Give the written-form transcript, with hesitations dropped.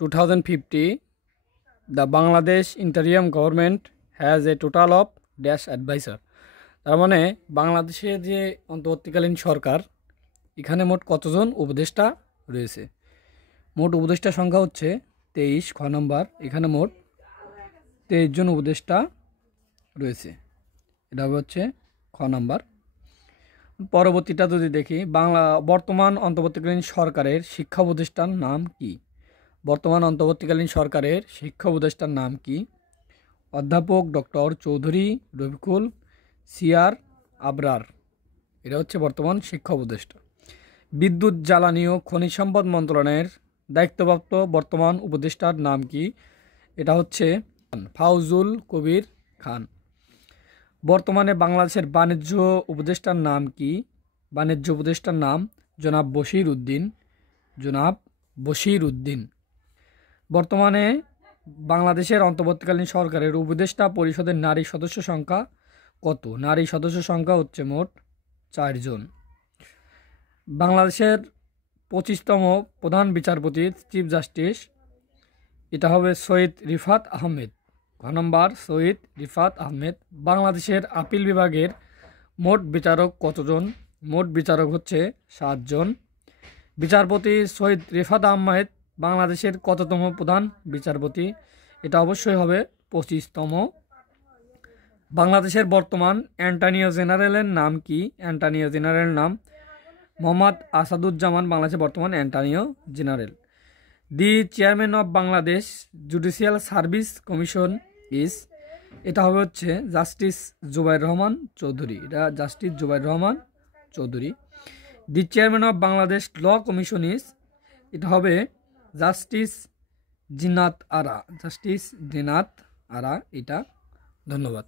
2050, the Bangladesh interim government has a total of dash advisor. তার মানে বাংলাদেশের যে অন্তর্বর্তীকালীন সরকার এখানে মোট কতজন উপদেষ্টা রয়েছে? মোট উপদেষ্টা সংখ্যা হচ্ছে 23 খ নম্বর। এখানে মোট 23 জন উপদেষ্টা রয়েছে। এটা হচ্ছে খ নম্বর। পরবর্তীটা যদি দেখি, বর্তমান অন্তর্বর্তীকালীন সরকারের শিক্ষা উপদেষ্টার নাম কি? বর্তমান অন্তর্বর্তীকালীন সরকারের শিক্ষা উপদেষ্টার নাম কি? অধ্যাপক ডক্টর চৌধুরী রফিকুল সিয়ার আবরার। এটা হচ্ছে বর্তমান শিক্ষা উপদেষ্টা। বিদ্যুৎ জ্বালানি ও খনিজ সম্পদ মন্ত্রণালয়ের দায়িত্বপ্রাপ্ত বর্তমান উপদেষ্টার নাম কি? এটা হচ্ছে ফাউজুল কবির খান। বর্তমানে বাংলাদেশের বাণিজ্য উপদেষ্টার নাম কি? বাণিজ্য উপদেষ্টার নাম জনাব বশির উদ্দিন। জনাব বশির উদ্দিন। বর্তমানে বাংলাদেশের অন্তর্বর্তীকালীন সরকারের উপদেষ্টা পরিষদের নারী সদস্য সংখ্যা কত? নারী সদস্য সংখ্যা হচ্ছে মোট 4 জন। বাংলাদেশের 25তম প্রধান বিচারপতি চিফ জাস্টিস এটা হবে সৈয়দ রিফাত আহমেদ। ঘ নম্বর সৈয়দ রিফাত আহমেদ। বাংলাদেশের আপিল বিভাগের মোট বিচারক কতজন? মোট বিচারক হচ্ছে 7 জন। বিচারপতি সৈয়দ রিফাত আহমেদ বাংলাদেশের কততম প্রধান বিচারপতি? এটা অবশ্যই হবে 25তম। বাংলাদেশের বর্তমান অ্যাটর্নি জেনারেলের নাম কি? অ্যাটর্নি জেনারেল নাম মোহাম্মদ আসাদুজ্জামান, বাংলাদেশের বর্তমান attorney general. The chairman of Bangladesh judicial service commission is, এটা হবে হচ্ছে জাস্টিস জুবাইর রহমান চৌধুরী। এটা justice Zubair Rahman Chowdhury. The chairman of Bangladesh law commission is, এটা হবে জাস্টিস জিনাত আরা। জাস্টিস জিনাত আরা। এটা ধন্যবাদ।